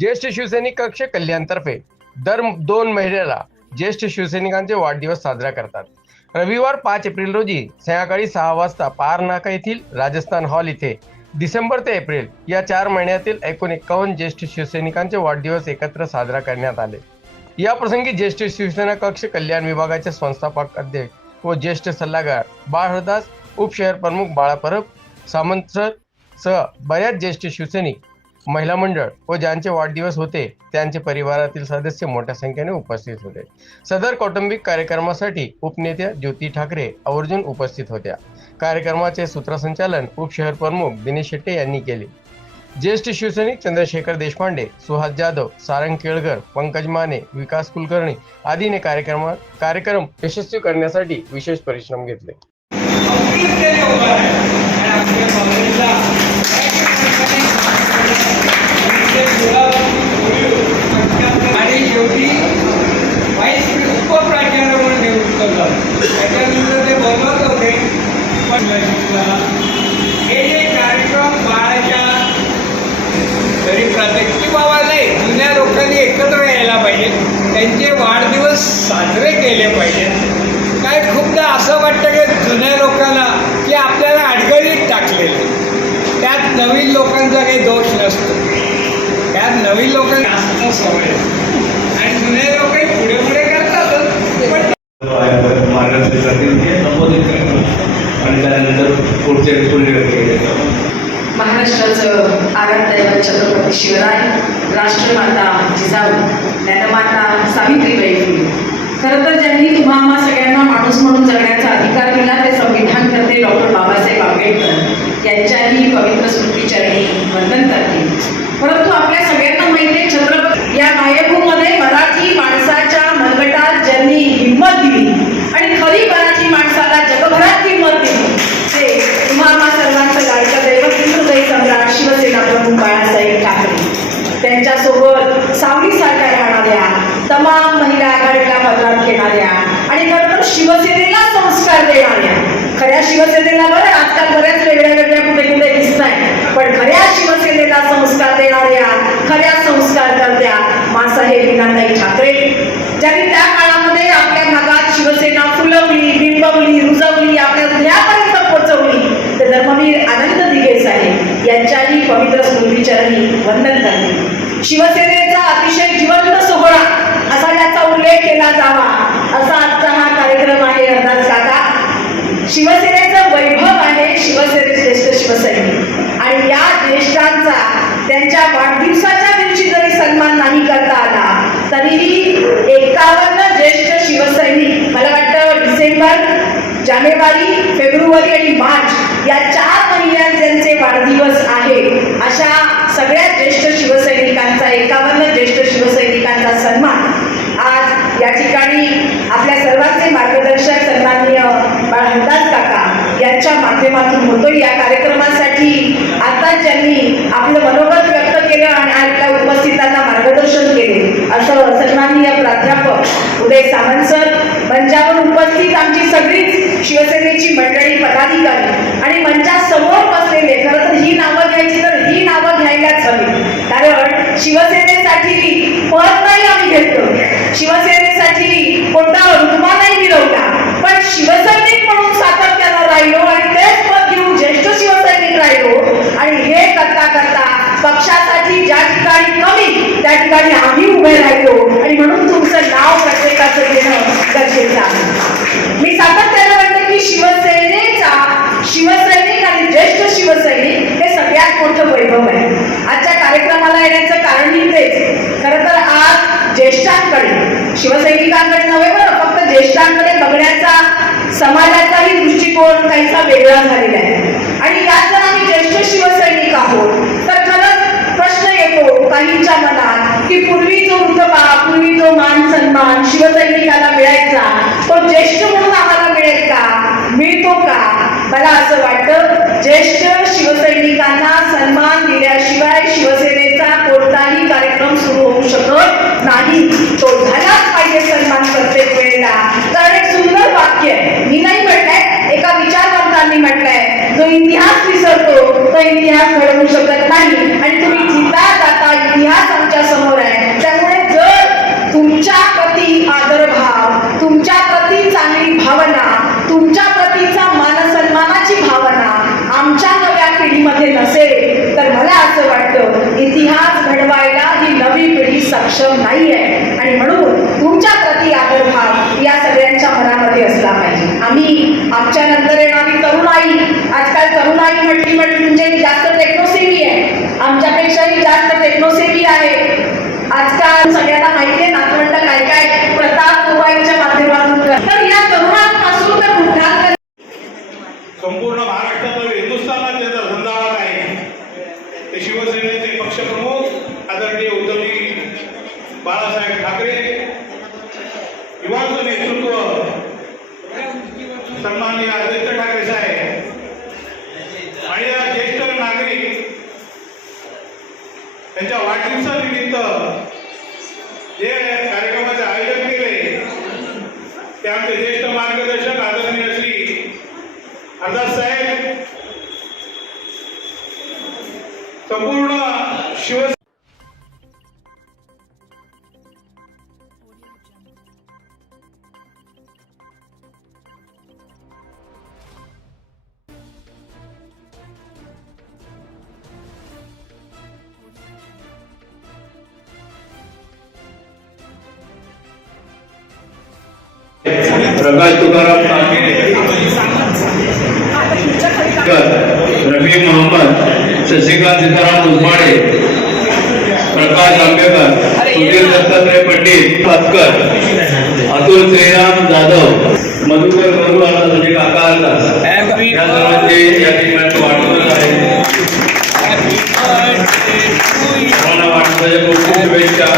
ज्येष्ठ शिवसैनिक कक्ष कल्याणतर्फे दर दोन महिन्याला ज्येष्ठ शिवसैनिकांचे वाढदिवस साजरा करतात. रविवार पाच एप्रिल रोजी सायंकाळी सहा वाजता पारनाका येथील राजस्थान हॉल इथे डिसेंबर ते एप्रिल या चार महिन्यातील एकूण एकावन्न ज्येष्ठ शिवसैनिकांचे वाढदिवस एकत्र साजरा करण्यात आले. या प्रसंगी ज्येष्ठ शिवसेना कक्ष कल्याण विभागाचे संस्थापक अध्यक्ष व ज्येष्ठ सल्लागार बाळहरदास उपशहर प्रमुख बाळा परब सामंत सर सह बऱ्याच ज्येष्ठ शिवसैनिक महिला मंडळ व ज्यांचे वाढदिवस होते त्यांचे परिवारातील सदस्य मोठ्या संख्येने उपस्थित होते. सदर कौटुंबिक कार्यक्रमासाठी उपनेत्या ज्योती ठाकरे आवर्जून उपस्थित होत्या. कार्यक्रमाचे सूत्रसंचालन उपशहर प्रमुख दिनेश शेट्टे यांनी केले. ज्येष्ठ शिवसैनिक चंद्रशेखर देशपांडे सुहास जाधव सारंग केळकर पंकज माने विकास कुलकर्णी आदीने कार्यक्रम कार्यक्रम यशस्वी करण्यासाठी विशेष परिश्रम घेतले. आणि शेवटी वाईस उपप्राचार्य म्हणून नियुक्त झालं. त्याच्यानंतर ते बोलवत होते. पण ललितला हे जे कार्यक्रम बाळाच्या तरी प्रत्येक बाबा नाही जुन्या लोकांनी एकत्र यायला पाहिजे. त्यांचे वाढदिवस साजरे केले पाहिजेत काय खूपदा असं वाटतं की जुन्या लोकांना की आपल्याला अडगळीत टाकलेलं. त्यात नवीन लोकांचा काही दोष नसतो. या नवीन लोकांना जास्त सवय आणि जुने लोक पुढे पुढे करतातच पण आणि त्यानंतर पुढचे पुढे महाराष्ट्राचं आराध्य छत्रपती शिवराय राष्ट्रमाता जिजाऊ ज्ञानमाता सावित्रीबाई फुले. खरं तर ज्यांनी तुम्हाला सगळ्यांना माणूस म्हणून जगण्याचा अधिकार दिला ते संविधान करते डॉक्टर बाबासाहेब आंबेडकर. यांच्याही पवित्र स्मृतीचरणी वंदन करते. परंतु आपल्या सगळ्यांना माहिती आहे छत्रपती या नायकूमध्ये मराठी माणसाच्या मनगटात ज्यांनी हिंमत दिली आणि खरी मराठी माणसाला जगभरात किंमत दिली ते तुम्हा आम्हा सर्वांचं लाडकं दैवत हिंदुदय सम्राट शिवसेना प्रमुख बाळासाहेब ठाकरे त्यांच्यासोबत सावलीसारख्या राहणाऱ्या तमाम महिला आघाडीला पदरात घेणाऱ्या आणि खरं तर शिवसेनेला संस्कार देणाऱ्या खऱ्या शिवसेनेला बरं आजकाल बऱ्याच वेगळ्या वेगळ्या कुठे कुठे दिसत आहे पण खऱ्या शिवसेनेला संस्कार देणाऱ्या खऱ्या संस्कार करत्या मासाहेब मीनाताई ठाकरे. ज्यांनी त्या काळामध्ये आपल्या भागात शिवसेना फुलवली बिंबवली रुजवली आपल्या हृदयापर्यंत पोहोचवली ते धर्मवीर आनंद दिघे साहेब यांच्याही पवित्र स्मृतीचरणी वंदन करते. शिवसेने अतिशय जिवंत सोहळा असा त्याचा उल्लेख केला जावा असा आजचा हा कार्यक्रम आहे अंदाज काका शिवसेनेचं वैभव आहे शिवसेने श्रेष्ठ शिवसैनिक आणि या ज्येष्ठांचा त्यांच्या वाढदिवसाच्या दिवशी जरी सन्मान नाही करता आला तरीही एकावन्न ज्येष्ठ शिवसैनिक मला वाटतं डिसेंबर जानेवारी फेब्रुवारी आणि मार्च या चार महिन्यात ज्यांचे वाढदिवस आहे अशा सगळ्या ज्येष्ठ शिवसैनिकांचा एकावन्न ज्येष्ठ शिवसैनिकांचा सन्मान आज या ठिकाणी आपल्या सर्वांचे मार्गदर्शक सन्माननीय बाळ काका यांच्या माध्यमातून होतो या कार्यक्रमासाठी आता ज्यांनी आपलं मनोगत व्यक्त केले आणि आपल्या उपस्थितांना मार्गदर्शन केले. असं सन्माननीय प्राध्यापक उदय सामंत सर मंचावर उपस्थित आमची सगळीच शिवसेनेची मंडळी पदाधिकारी आणि मंचासमोर बसलेले खरं तर ही नावं घ्यायची तर ही नावं घ्यायलाच हवी. कारण शिवसेनेसाठी पद नाही आम्ही घेतलो. शिवसेनेसाठी कोणता रुग्मा नाही मिळवला. पण शिवसैनिक म्हणून सातत्यानं राहिलो आणि तेच पद घेऊन ज्येष्ठ शिवसैनिक राहिलो. आणि हे करता करता पक्षासाठी ज्या ठिकाणी कमी त्या ठिकाणी आम्ही उभे राहिलो आणि म्हणून तुमचं नाव प्रत्येकाचं घेणं गरजेचं आहे. मी सातत्यानं म्हणते की शिवसेनेचा शिवसैनिक आणि ज्येष्ठ शिवसैनिक हे सगळ्यात मोठं वैभव आहे. आजच्या कार्यक्रमाला येण्याचं कारण तेच खरं तर आज ज्येष्ठांकडे शिवसैनिकांकडे नव्हे बरं फक्त ज्येष्ठांकडे बघण्याचा समाजाचाही दृष्टिकोन काहीसा वेगळा झालेला आहे आणि यात जर आम्ही ज्येष्ठ शिवसैनिक आहोत तर खरंच प्रश्न येतो काहींच्या मनात की पूर्वी जो रुतबा पूर्वी जो मान सन्मान शिवसैनिकाला मिळायचा तो ज्येष्ठ म्हणून आम्हाला मिळेल का मिळतो का मला असं वाटतं ज्येष्ठ शिवसैनिकांना सन्मान दिल्याशिवाय शिवसेनेचा कोणताही कार्यक्रम सुरू होऊ शकत नाही तो झालाच पाहिजे सन्मान प्रत्येक वेळेला तर एक सुंदर वाक्य आहे मी नाही म्हटलंय एका विचारवंतांनी म्हटलंय जो इतिहास विसरतो तो इतिहास घडवू शकत नाही आणि तुम्ही जिता जाता इतिहास आमच्या भावना आमच्या नव्या पिढीमध्ये नसेल तर मला असं वाटतं इतिहास घडवायला ही नवी पिढी सक्षम नाही आहे आणि म्हणून तुमच्या प्रति आदरभाव या सगळ्यांच्या मनामध्ये असला पाहिजे आम्ही आमच्या नंतर येणारी तरुणाई आजकाल तरुणाई म्हटली म्हटली म्हणजे जास्त टेक्नोसेवी आहे आमच्यापेक्षाही जास्त टेक्नोसेवी आहे आजकाल सगळ्यांना माहिती आहे नातवंड काय काय प्रताप मोबाईलच्या माध्यमातून करतात. तर या तरुणांपासून तर वृद्धांपर्यंत संपूर्ण महाराष्ट्रात नव्हे हिंदुस्थानात त्याचा झंझावात आहे ते शिवसेनेचे पक्षप्रमुख आदरणीय उद्धवजी बाळासाहेब ठाकरे युवांचं नेतृत्व सन्माननीय आदित्य ठाकरे साहेब आणि या ज्येष्ठ नागरिक त्यांच्या वाढदिवसानिमित्त जे कार्यक्रमाचे आयोजन केले. ते आमचे ज्येष्ठ मार्गदर्शक आदरणीय श्री अर्थात साहेब प्रकाश तुकाराम रफी मोहम्मद शशिकांत सीताराम उस्माडे प्रकाश आंबेकर सुधीर दत्तात्रय पंडित पातकर अतुल श्रीराम जाधव मधुकर आता तुझे काका आला या सर्वांचे या ठिकाणी वाढवत आहे. सर्वांना वाढवण्याच्या खूप खूप शुभेच्छा.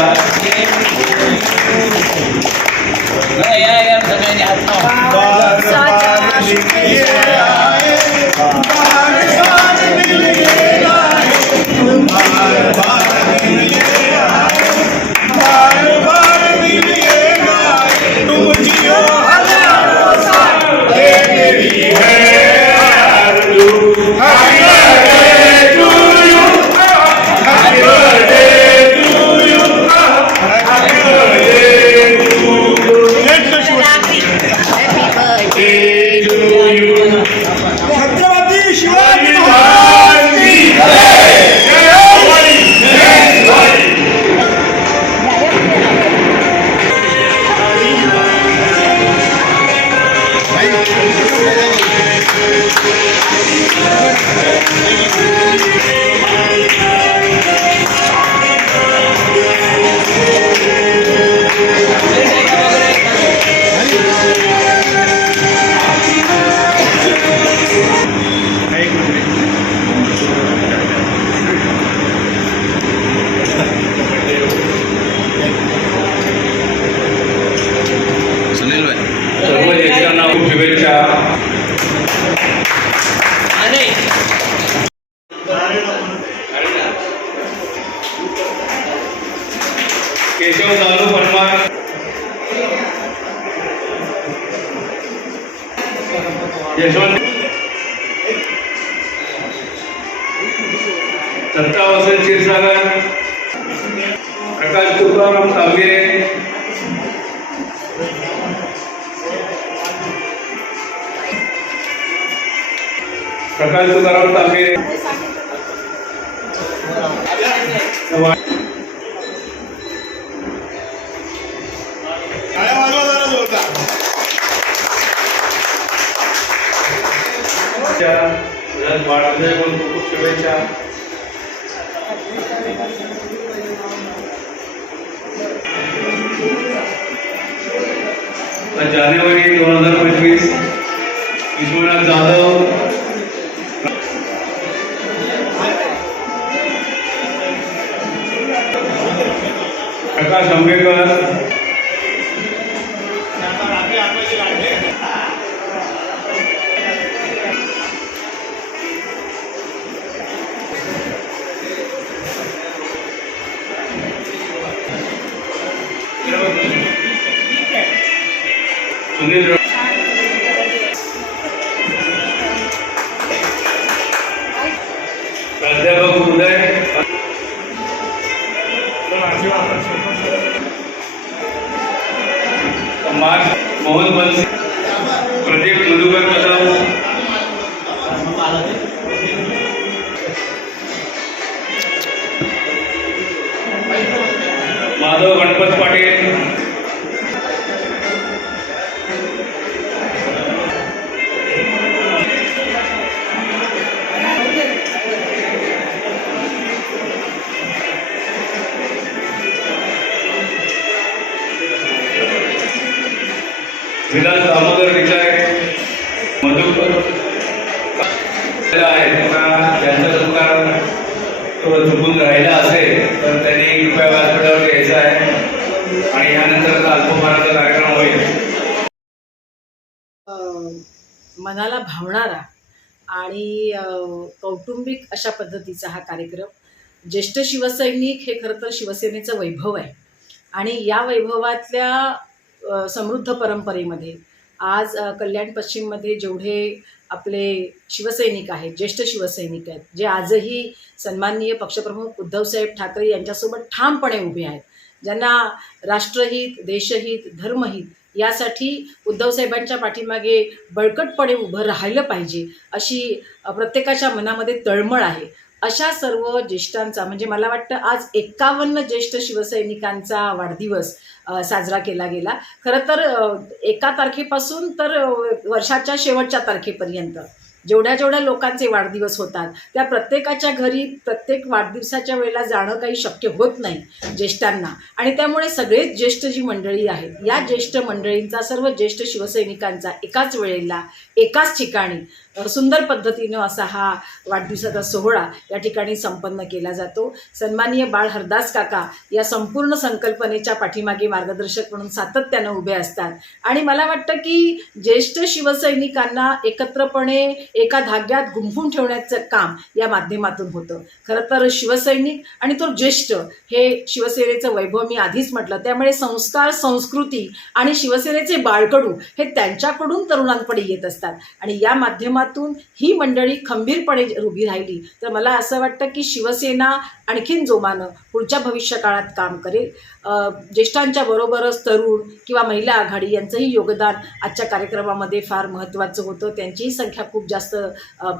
केशव चालू परमार. यशवंत. दत्ता वसंत क्षीरसागर. प्रकाश तुकाराम तांबे प्रकाश तुकाराम तांबे जानेवारी दोन हज़ार पंचवीस विश्वनाथ जाधव प्रकाश आंबेडकर ಸುನೀಲ್ विलास दामोदर विचार आहे. पुन्हा ज्यांचं दुकान थोडं चुकून राहिलं असेल तर त्यांनी कृपया व्यासपीठावर यायचं आहे. आणि ह्यानंतर अल्पमानाचा कार्यक्रम होईल. मनाला भावणारा आणि कौटुंबिक अशा पद्धतीचा हा कार्यक्रम. ज्येष्ठ शिवसैनिक हे खरं तर शिवसेनेचं वैभव आहे. आणि या वैभवातल्या समृद्ध परंपरेमध्ये. आज कल्याण पश्चिममध्ये जेवढे आपले शिवसैनिक आहेत ज्येष्ठ शिवसैनिक आहेत जे आजही सन्माननीय पक्षप्रमुख उद्धवसाहेब ठाकरे यांच्यासोबत ठामपणे उभे आहेत ज्यांना राष्ट्रहित देशहित धर्महित यासाठी उद्धवसाहेबांच्या पाठीमागे बळकटपणे उभं राहिलं पाहिजे अशी प्रत्येकाच्या मनामध्ये तळमळ आहे. अशा सर्व ज्येष्ठांचा म्हणजे मला वाटतं आज एकावन्न ज्येष्ठ शिवसैनिकांचा वाढदिवस साजरा केला गेला. खरं तर एका तारखेपासून तर वर्षाच्या शेवटच्या तारखेपर्यंत जेवढ्या जेवढ्या लोकांचे वाढदिवस होतात त्या प्रत्येकाच्या घरी प्रत्येक वाढदिवसाच्या वेळेला जाणं काही शक्य होत नाही ज्येष्ठांना. आणि त्यामुळे सगळेच ज्येष्ठ जी मंडळी आहेत या ज्येष्ठ मंडळींचा सर्व ज्येष्ठ शिवसैनिकांचा एकाच वेळेला एकाच ठिकाणी सुंदर पद्धतीनं असा हा वाढदिवसाचा सोहळा या ठिकाणी संपन्न केला जातो. सन्माननीय बाळ हरदास काका या संपूर्ण संकल्पनेच्या पाठीमागे मार्गदर्शक म्हणून सातत्यानं उभे असतात. आणि मला वाटतं की ज्येष्ठ शिवसैनिकांना एकत्रपणे एका धाग्यात गुंफून ठेवण्याचं काम या माध्यमातून होतं. खरं तर शिवसैनिक आणि तो ज्येष्ठ हे शिवसेनेचं वैभव मी आधीच म्हटलं. त्यामुळे संस्कार संस्कृती आणि शिवसेनेचे बाळकडू हे त्यांच्याकडून तरुणांकडे येत असतात. आणि या माध्यमातून ही मंडळी खंबीरपणे उभी राहिली. तर मला असं वाटतं की शिवसेना आणखीन जोमानं पुढच्या भविष्यकाळात काम करेल. ज्येष्ठांच्या बरोबरच तरुण किंवा महिला आघाडी यांचंही योगदान आजच्या कार्यक्रमामध्ये फार महत्त्वाचं होतं. त्यांचीही संख्या खूप जास्त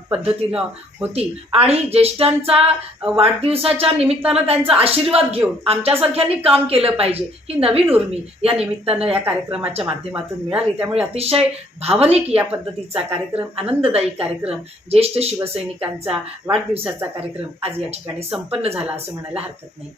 पद्धतीनं होती. आणि ज्येष्ठांचा वाढदिवसाच्या निमित्तानं त्यांचा आशीर्वाद घेऊन आमच्यासारख्यांनी काम केलं पाहिजे ही नवीन उर्मी या निमित्तानं या कार्यक्रमाच्या माध्यमातून मिळाली. त्यामुळे अतिशय भावनिक या पद्धतीचा कार्यक्रम आनंददायी कार्यक्रम ज्येष्ठ शिवसैनिकांचा वाढदिवसाचा कार्यक्रम आज या ठिकाणी संपन्न झाला असं म्हणायला हरकत नाही.